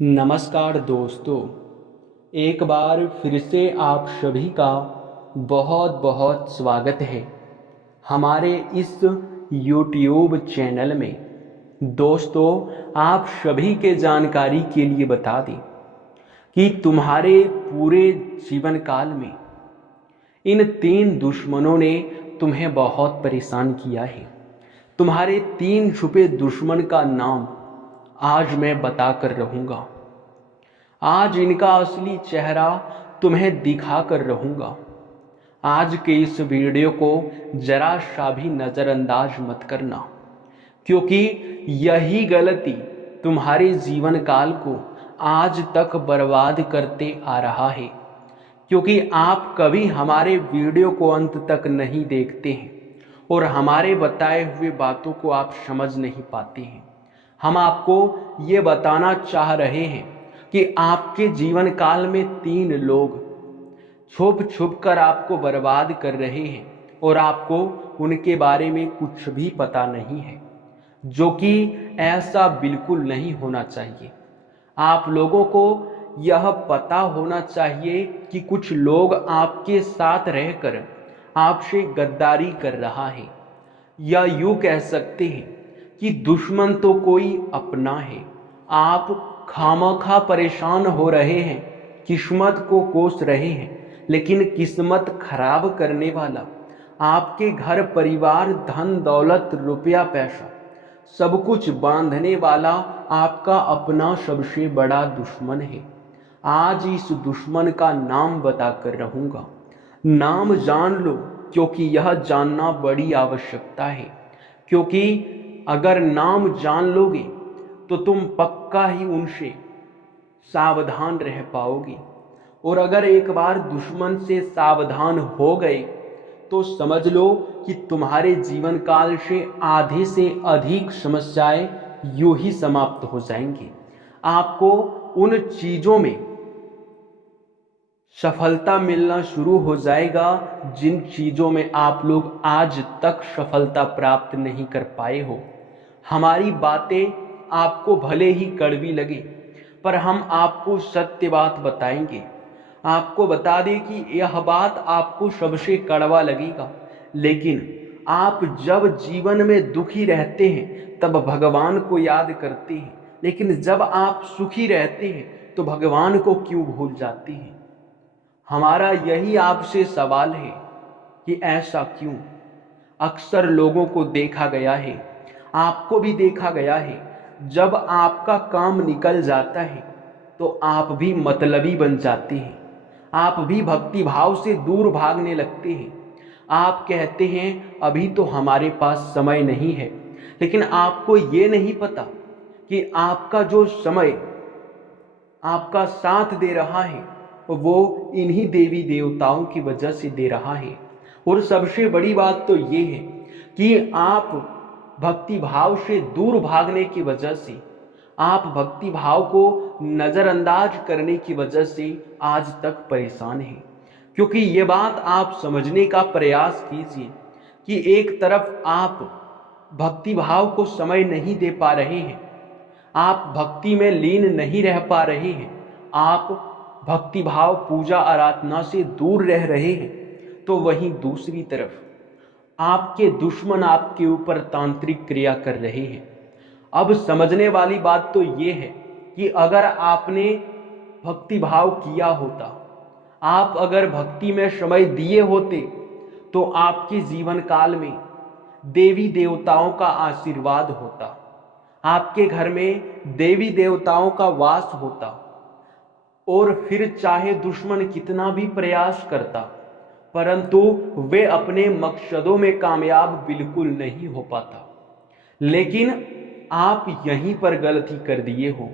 नमस्कार दोस्तों, एक बार फिर से आप सभी का बहुत बहुत स्वागत है हमारे इस YouTube चैनल में। दोस्तों, आप सभी के जानकारी के लिए बता दें कि तुम्हारे पूरे जीवन काल में इन 3 दुश्मनों ने तुम्हें बहुत परेशान किया है। तुम्हारे 3 छुपे दुश्मन का नाम आज मैं बताकर रहूँगा। आज इनका असली चेहरा तुम्हें दिखा कर रहूँगा। आज के इस वीडियो को जरा सा भी नज़रअंदाज मत करना, क्योंकि यही गलती तुम्हारे जीवन काल को आज तक बर्बाद करते आ रहा है। क्योंकि आप कभी हमारे वीडियो को अंत तक नहीं देखते हैं और हमारे बताए हुए बातों को आप समझ नहीं पाते हैं। हम आपको ये बताना चाह रहे हैं कि आपके जीवन काल में 3 लोग छुप छुप कर आपको बर्बाद कर रहे हैं और आपको उनके बारे में कुछ भी पता नहीं है, जो कि ऐसा बिल्कुल नहीं होना चाहिए। आप लोगों को यह पता होना चाहिए कि कुछ लोग आपके साथ रहकर आपसे गद्दारी कर रहा है, या यूं कह सकते हैं कि दुश्मन तो कोई अपना है। आप खामखा परेशान हो रहे हैं, किस्मत को कोस रहे हैं, लेकिन किस्मत खराब करने वाला आपके घर परिवार, धन दौलत, रुपया पैसा सब कुछ बांधने वाला आपका अपना सबसे बड़ा दुश्मन है। आज इस दुश्मन का नाम बताकर रहूँगा। नाम जान लो, क्योंकि यह जानना बड़ी आवश्यकता है। क्योंकि अगर नाम जान लोगे तो तुम पक्का ही उनसे सावधान रह पाओगे, और अगर एक बार दुश्मन से सावधान हो गए तो समझ लो कि तुम्हारे जीवन काल से अधिक समस्याएं यूं ही समाप्त हो जाएंगी। आपको उन चीजों में सफलता मिलना शुरू हो जाएगा जिन चीजों में आप लोग आज तक सफलता प्राप्त नहीं कर पाए हो। हमारी बातें आपको भले ही कड़वी लगे, पर हम आपको सत्य बात बताएंगे। आपको बता दें कि यह बात आपको सबसे कड़वा लगेगा, लेकिन आप जब जीवन में दुखी रहते हैं तब भगवान को याद करते हैं, लेकिन जब आप सुखी रहते हैं तो भगवान को क्यों भूल जाते हैं। हमारा यही आपसे सवाल है कि ऐसा क्यों। अक्सर लोगों को देखा गया है, आपको भी देखा गया है, जब आपका काम निकल जाता है तो आप भी मतलबी बन जाते हैं। आप भी भक्ति भाव से दूर भागने लगते हैं। आप कहते हैं अभी तो हमारे पास समय नहीं है, लेकिन आपको ये नहीं पता कि आपका जो समय आपका साथ दे रहा है वो इन्हीं देवी देवताओं की वजह से दे रहा है। और सबसे बड़ी बात तो ये है कि आप भक्ति भाव से दूर भागने की वजह से, आप भक्ति भाव को नज़रअंदाज करने की वजह से आज तक परेशान हैं। क्योंकि ये बात आप समझने का प्रयास कीजिए कि एक तरफ आप भक्ति भाव को समय नहीं दे पा रहे हैं, आप भक्ति में लीन नहीं रह पा रहे हैं, आप भक्ति भाव पूजा आराधना से दूर रह रहे हैं, तो वहीं दूसरी तरफ आपके दुश्मन आपके ऊपर तांत्रिक क्रिया कर रहे हैं। अब समझने वाली बात तो ये है कि अगर आपने भक्ति भाव किया होता, आप अगर भक्ति में समय दिए होते, तो आपके जीवन काल में देवी देवताओं का आशीर्वाद होता, आपके घर में देवी देवताओं का वास होता, और फिर चाहे दुश्मन कितना भी प्रयास करता, परंतु वे अपने मकसदों में कामयाब बिल्कुल नहीं हो पाता। लेकिन आप यहीं पर गलती कर दिए हो।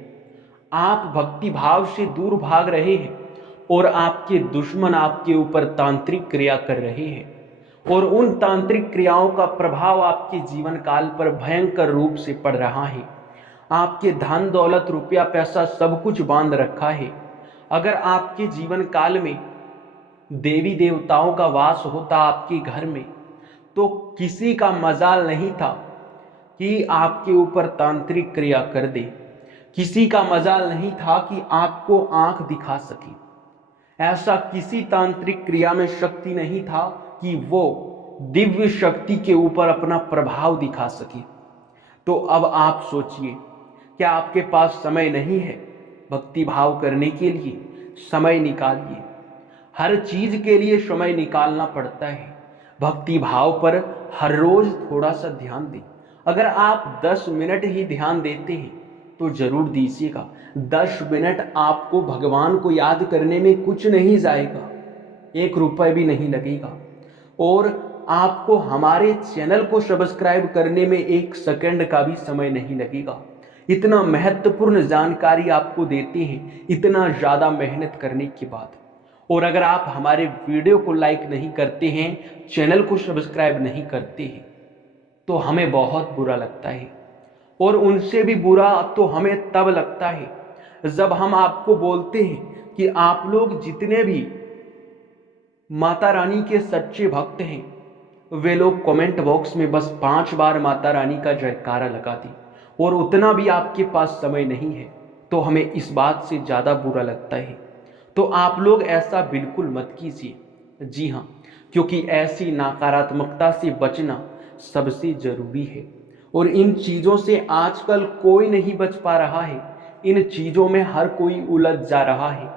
आप भक्ति भाव से दूर भाग रहे हैं और आपके दुश्मन आपके ऊपर तांत्रिक क्रिया कर रहे हैं, और उन तांत्रिक क्रियाओं का प्रभाव आपके जीवन काल पर भयंकर रूप से पड़ रहा है। आपके धन दौलत रुपया पैसा सब कुछ बांध रखा है। अगर आपके जीवन काल में देवी देवताओं का वास होता आपके घर में, तो किसी का मजाल नहीं था कि आपके ऊपर तांत्रिक क्रिया कर दे। किसी का मजाल नहीं था कि आपको आंख दिखा सके। ऐसा किसी तांत्रिक क्रिया में शक्ति नहीं था कि वो दिव्य शक्ति के ऊपर अपना प्रभाव दिखा सके। तो अब आप सोचिए, क्या आपके पास समय नहीं है भक्ति भाव करने के लिए? समय निकालिए। हर चीज के लिए समय निकालना पड़ता है। भक्ति भाव पर हर रोज थोड़ा सा ध्यान दें। अगर आप 10 मिनट ही ध्यान देते हैं तो जरूर दीजिएगा। 10 मिनट आपको भगवान को याद करने में कुछ नहीं जाएगा, 1 रुपए भी नहीं लगेगा। और आपको हमारे चैनल को सब्सक्राइब करने में 1 सेकंड का भी समय नहीं लगेगा। इतना महत्वपूर्ण जानकारी आपको देते हैं, इतना ज़्यादा मेहनत करने के बाद। और अगर आप हमारे वीडियो को लाइक नहीं करते हैं, चैनल को सब्सक्राइब नहीं करते हैं, तो हमें बहुत बुरा लगता है। और उनसे भी बुरा तो हमें तब लगता है जब हम आपको बोलते हैं कि आप लोग जितने भी माता रानी के सच्चे भक्त हैं, वे लोग कमेंट बॉक्स में बस 5 बार माता रानी का जयकारा लगा दी, और उतना भी आपके पास समय नहीं है, तो हमें इस बात से ज़्यादा बुरा लगता है। तो आप लोग ऐसा बिल्कुल मत कीजिए। जी हाँ, क्योंकि ऐसी नकारात्मकता से बचना सबसे ज़रूरी है। और इन चीज़ों से आजकल कोई नहीं बच पा रहा है। इन चीज़ों में हर कोई उलझ जा रहा है,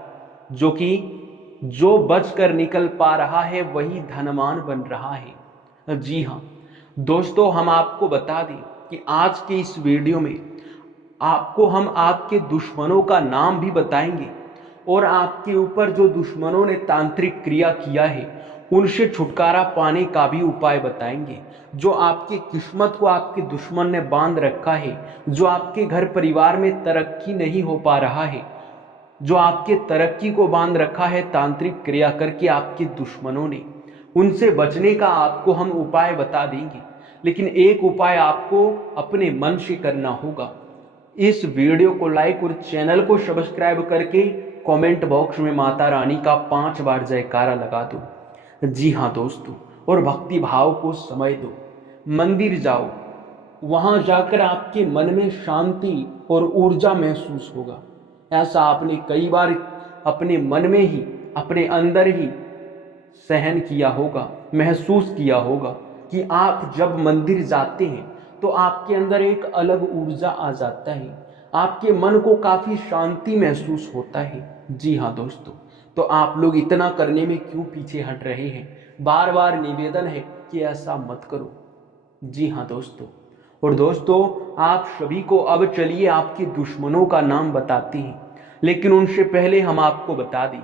जो बच कर निकल पा रहा है वही धनवान बन रहा है। जी हाँ दोस्तों, हम आपको बता दें कि आज के इस वीडियो में आपको हम आपके दुश्मनों का नाम भी बताएंगे, और आपके ऊपर जो दुश्मनों ने तांत्रिक क्रिया किया है उनसे छुटकारा पाने का भी उपाय बताएंगे। जो आपकी किस्मत को आपके दुश्मन ने बांध रखा है, जो आपके घर परिवार में तरक्की नहीं हो पा रहा है, जो आपके तरक्की को बांध रखा है तांत्रिक क्रिया करके आपके दुश्मनों ने, उनसे बचने का आपको हम उपाय बता देंगे। लेकिन एक उपाय आपको अपने मन से करना होगा। इस वीडियो को लाइक और चैनल को सब्सक्राइब करके कमेंट बॉक्स में माता रानी का 5 बार जयकारा लगा दो। जी हाँ दोस्तों, और भक्ति भाव को समय दो। मंदिर जाओ, वहाँ जाकर आपके मन में शांति और ऊर्जा महसूस होगा। ऐसा आपने कई बार अपने मन में ही, अपने अंदर ही सहन किया होगा, महसूस किया होगा कि आप जब मंदिर जाते हैं तो आपके अंदर एक अलग ऊर्जा आ जाता है, आपके मन को काफ़ी शांति महसूस होता है। जी हाँ दोस्तों, तो आप लोग इतना करने में क्यों पीछे हट रहे हैं? बार बार निवेदन है कि ऐसा मत करो। जी हाँ दोस्तों, और दोस्तों आप सभी को अब चलिए आपके दुश्मनों का नाम बताते हैं। लेकिन उनसे पहले हम आपको बता दें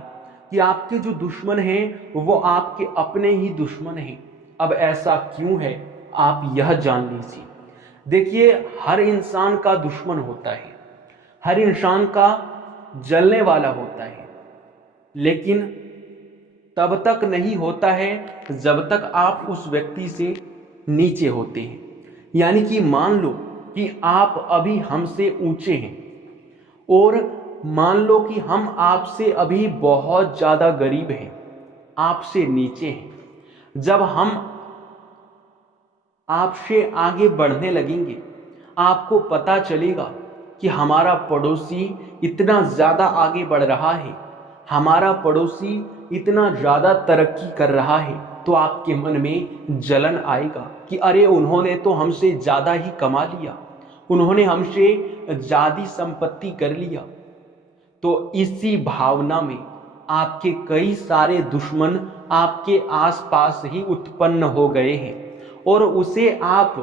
कि आपके जो दुश्मन हैं वो आपके अपने ही दुश्मन हैं। अब ऐसा क्यों है आप यह जान लीजिए। देखिए, हर इंसान का दुश्मन होता है, हर इंसान का जलने वाला होता है, लेकिन तब तक नहीं होता है जब तक आप उस व्यक्ति से नीचे होते हैं। यानी कि मान लो कि आप अभी हमसे ऊंचे हैं, और मान लो कि हम आपसे अभी बहुत ज़्यादा गरीब हैं, आपसे नीचे हैं। जब हम आपसे आगे बढ़ने लगेंगे, आपको पता चलेगा कि हमारा पड़ोसी इतना ज़्यादा आगे बढ़ रहा है, हमारा पड़ोसी इतना ज़्यादा तरक्की कर रहा है, तो आपके मन में जलन आएगा कि अरे उन्होंने तो हमसे ज़्यादा ही कमा लिया, उन्होंने हमसे ज़्यादा संपत्ति कर लिया। तो इसी भावना में आपके कई सारे दुश्मन आपके आसपास ही उत्पन्न हो गए हैं, और उसे आप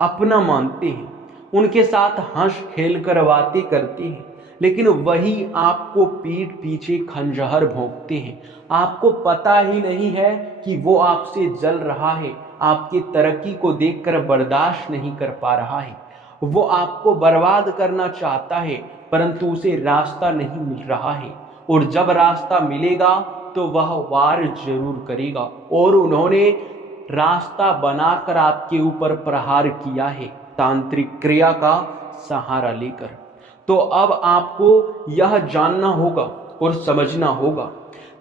अपना मानते हैं, उनके साथ हंस खेल कर बातें करते हैं, लेकिन वही आपको पीठ पीछे खंजर भोंकते हैं। आपको पता ही नहीं है कि वो आपसे जल रहा है, आपकी तरक्की को देखकर बर्दाश्त नहीं कर पा रहा है, वो आपको बर्बाद करना चाहता है, परंतु उसे रास्ता नहीं मिल रहा है। और जब रास्ता मिलेगा तो वह वार जरूर करेगा, और उन्होंने रास्ता बनाकर आपके ऊपर प्रहार किया है तांत्रिक क्रिया का सहारा लेकर। तो अब आपको यह जानना होगा और समझना होगा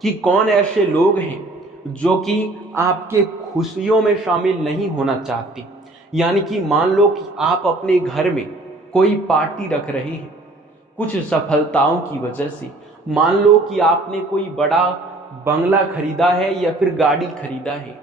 कि कौन ऐसे लोग हैं जो कि आपके खुशियों में शामिल नहीं होना चाहते। यानी कि मान लो कि आप अपने घर में कोई पार्टी रख रहे हैं, कुछ सफलताओं की वजह से। मान लो कि आपने कोई बड़ा बंगला खरीदा है या फिर गाड़ी खरीदा है,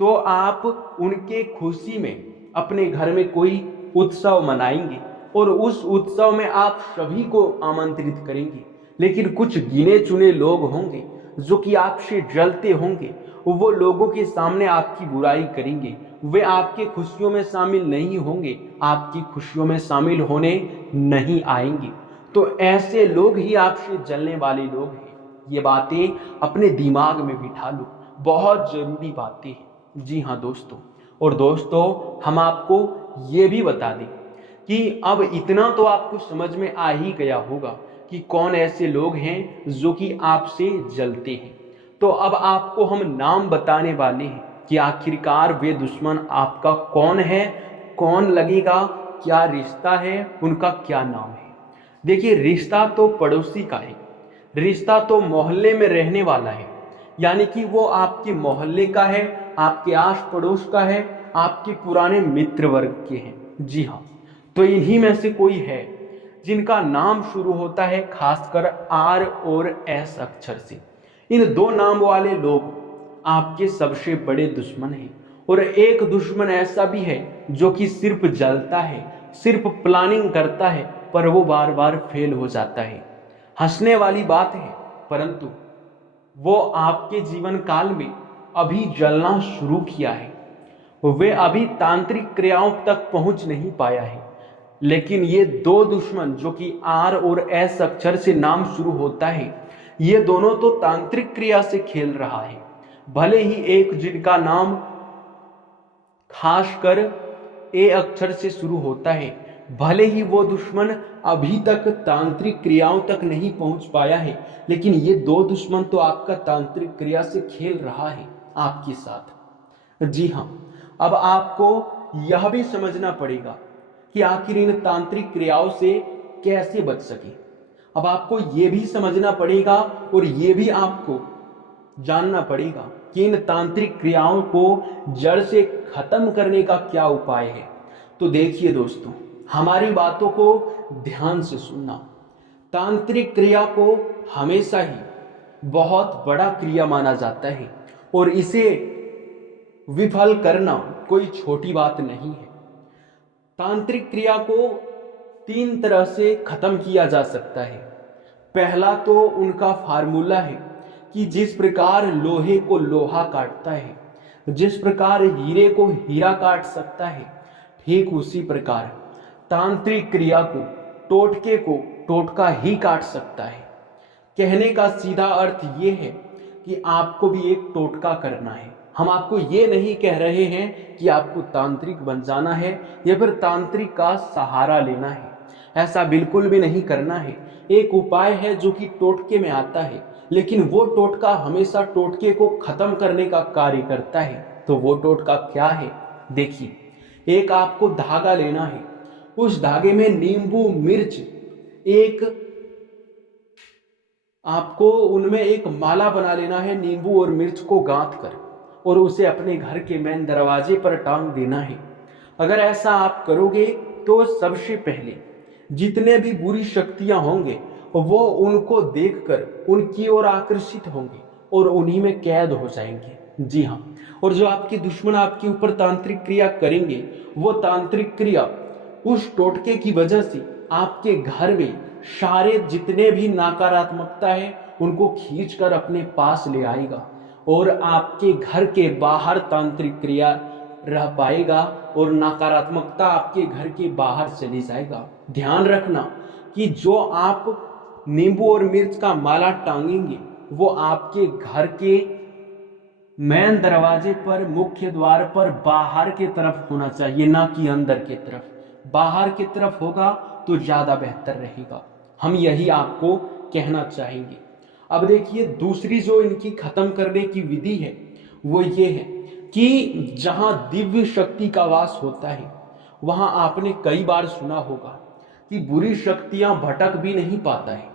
तो आप उनके खुशी में अपने घर में कोई उत्सव मनाएंगे और उस उत्सव में आप सभी को आमंत्रित करेंगे। लेकिन कुछ गिने चुने लोग होंगे जो कि आपसे जलते होंगे, वो लोगों के सामने आपकी बुराई करेंगे, वे आपके खुशियों में शामिल नहीं होंगे, आपकी खुशियों में शामिल होने नहीं आएंगे। तो ऐसे लोग ही आपसे जलने वाले लोग हैं। ये बातें अपने दिमाग में बिठा लो, बहुत जरूरी बातें हैं। जी हाँ दोस्तों, और दोस्तों हम आपको ये भी बता दें कि अब इतना तो आपको समझ में आ ही गया होगा कि कौन ऐसे लोग हैं जो कि आपसे जलते हैं। तो अब आपको हम नाम बताने वाले हैं कि आखिरकार वे दुश्मन आपका कौन है, कौन लगेगा, क्या रिश्ता है, उनका क्या नाम है। देखिए, रिश्ता तो पड़ोसी का है, रिश्ता तो मोहल्ले में रहने वाला है, यानी कि वो आपके मोहल्ले का है, आपके आस पड़ोस का है, आपके पुराने मित्र वर्ग के हैं। जी हाँ, तो इन्हीं में से कोई है जिनका नाम शुरू होता है खासकर आर और एस अक्षर से। इन दो नाम वाले लोग आपके सबसे बड़े दुश्मन हैं। और एक दुश्मन ऐसा भी है जो कि सिर्फ जलता है, सिर्फ प्लानिंग करता है, पर वो बार बार फेल हो जाता है। हंसने वाली बात है, परंतु वो आपके जीवन काल में अभी जलना शुरू किया है, वे अभी तांत्रिक क्रियाओं तक पहुंच नहीं पाया है। लेकिन ये दो दुश्मन जो कि आर और एस अक्षर से नाम शुरू होता है, ये दोनों तो तांत्रिक क्रिया से खेल रहा है। भले ही एक जिनका नाम खासकर ए अक्षर से शुरू होता है, भले ही वो दुश्मन अभी तक तांत्रिक क्रियाओं तक नहीं पहुंच पाया है, लेकिन ये दो दुश्मन तो आपका तांत्रिक क्रिया से खेल रहा है आपके साथ। जी हाँ, अब आपको यह भी समझना पड़ेगा कि आखिर इन तांत्रिक क्रियाओं से कैसे बच सके। अब आपको ये भी समझना पड़ेगा और ये भी आपको जानना पड़ेगा कि इन तांत्रिक क्रियाओं को जड़ से खत्म करने का क्या उपाय है। तो देखिए दोस्तों, हमारी बातों को ध्यान से सुनना। तांत्रिक क्रिया को हमेशा ही बहुत बड़ा क्रिया माना जाता है और इसे विफल करना कोई छोटी बात नहीं है। तांत्रिक क्रिया को 3 तरह से खत्म किया जा सकता है। पहला तो उनका फार्मूला है कि जिस प्रकार लोहे को लोहा काटता है, जिस प्रकार हीरे को हीरा काट सकता है, ठीक उसी प्रकार तांत्रिक क्रिया को, टोटके को टोटका ही काट सकता है। कहने का सीधा अर्थ ये है कि आपको भी एक टोटका करना है। हम आपको ये नहीं कह रहे हैं कि आपको तांत्रिक बन जाना है या फिर तांत्रिक का सहारा लेना है, ऐसा बिल्कुल भी नहीं करना है। एक उपाय है जो कि टोटके में आता है, लेकिन वो टोटका हमेशा टोटके को खत्म करने का कार्य करता है। तो वो टोटका क्या है? देखिए, एक आपको धागा लेना है, उस धागे में नींबू मिर्च, एक आपको उनमें एक माला बना लेना है नींबू और मिर्च को गांथ कर, और उसे अपने घर के मेन दरवाजे पर टांग देना है। अगर ऐसा आप करोगे तो सबसे पहले जितने भी बुरी शक्तियां होंगे वो उनको देखकर उनकी ओर आकर्षित होंगे और उन्हीं में कैद हो जाएंगे। जी हाँ, और जो आपके दुश्मन आपके ऊपर तांत्रिक क्रिया करेंगे, वो तांत्रिक क्रिया उस टोटके की वजह से आपके घर में सारे जितने भी नकारात्मकता है उनको खींचकर अपने पास ले आएगा और आपके घर के बाहर तांत्रिक क्रिया रह पाएगा और नकारात्मकता आपके घर के बाहर चली जाएगा। ध्यान रखना कि जो आप नींबू और मिर्च का माला टांगेंगे वो आपके घर के मेन दरवाजे पर, मुख्य द्वार पर बाहर की तरफ होना चाहिए, ना कि अंदर की तरफ। बाहर की तरफ होगा तो ज्यादा बेहतर रहेगा। हम यही आपको कहना चाहेंगे। अब देखिए, दूसरी जो इनकी खत्म करने की विधि है वो ये है कि जहां दिव्य शक्ति का वास होता है वहां आपने कई बार सुना होगा कि बुरी शक्तियां भटक भी नहीं पाता है।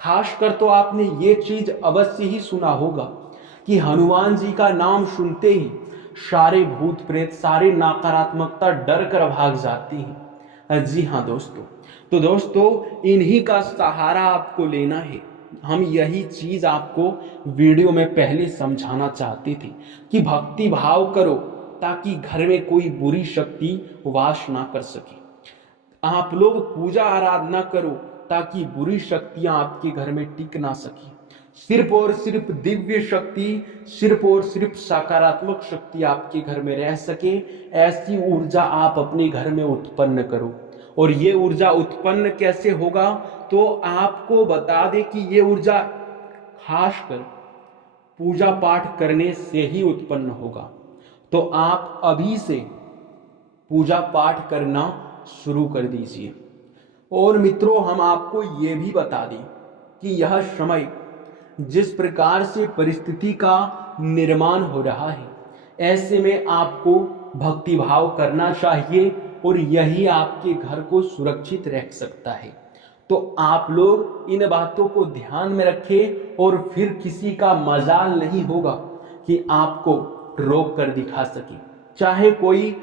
खासकर तो आपने ये चीज अवश्य ही सुना होगा कि हनुमान जी का नाम सुनते ही सारे भूत प्रेत, सारे नकारात्मकता डर कर भाग जाती हैं। जी हाँ दोस्तों, तो दोस्तों इन्हीं का सहारा आपको लेना है। हम यही चीज आपको वीडियो में पहले समझाना चाहते थे कि भक्ति भाव करो ताकि घर में कोई बुरी शक्ति वास ना कर सके। आप लोग पूजा आराधना करो ताकि बुरी शक्तियां आपके घर में टिक ना सके। सिर्फ और सिर्फ दिव्य शक्ति, सिर्फ और सिर्फ सकारात्मक शक्ति आपके घर में रह सके, ऐसी ऊर्जा आप अपने घर में उत्पन्न करो। और ये ऊर्जा उत्पन्न कैसे होगा, तो आपको बता दें कि ये ऊर्जा खासकर पूजा पाठ करने से ही उत्पन्न होगा। तो आप अभी से पूजा पाठ करना शुरू कर दीजिए। और मित्रों, हम आपको ये भी बता दें कि यह समय जिस प्रकार से परिस्थिति का निर्माण हो रहा है, ऐसे में आपको भक्ति भाव करना चाहिए और यही आपके घर को सुरक्षित रख सकता है। तो आप लोग इन बातों को ध्यान में रखें और फिर किसी का मजाल नहीं होगा कि आपको रोक कर दिखा सके। चाहे कोई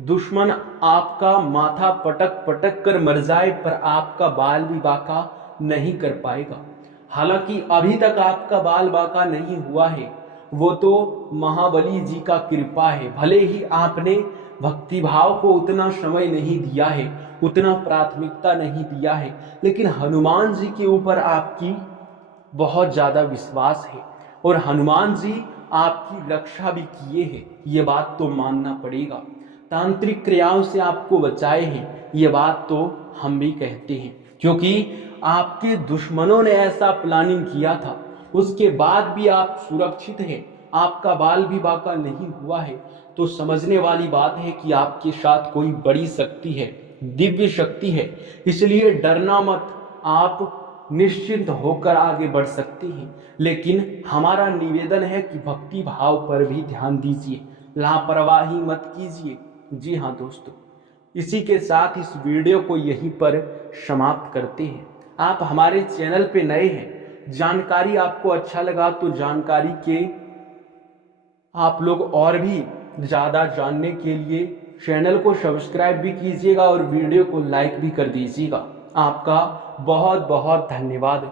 दुश्मन आपका माथा पटक पटक कर मर जाए, पर आपका बाल भी बाका नहीं कर पाएगा। हालांकि अभी तक आपका बाल बाका नहीं हुआ है, वो तो महाबली जी का कृपा है। भले ही आपने भक्ति भाव को उतना समय नहीं दिया है, उतना प्राथमिकता नहीं दिया है, लेकिन हनुमान जी के ऊपर आपकी बहुत ज्यादा विश्वास है और हनुमान जी आपकी रक्षा भी किए हैं, ये बात तो मानना पड़ेगा। तांत्रिक क्रियाओं से आपको बचाए हैं, ये बात तो हम भी कहते हैं, क्योंकि आपके दुश्मनों ने ऐसा प्लानिंग किया था, उसके बाद भी आप सुरक्षित हैं, आपका बाल भी बाका नहीं हुआ है। तो समझने वाली बात है कि आपके साथ कोई बड़ी शक्ति है, दिव्य शक्ति है। इसलिए डरना मत, आप निश्चिंत होकर आगे बढ़ सकते हैं। लेकिन हमारा निवेदन है कि भक्ति भाव पर भी ध्यान दीजिए, लापरवाही मत कीजिए। जी हाँ दोस्तों, इसी के साथ इस वीडियो को यहीं पर समाप्त करते हैं। आप हमारे चैनल पे नए हैं, जानकारी आपको अच्छा लगा तो जानकारी के आप लोग और भी ज़्यादा जानने के लिए चैनल को सब्सक्राइब भी कीजिएगा और वीडियो को लाइक भी कर दीजिएगा। आपका बहुत बहुत धन्यवाद।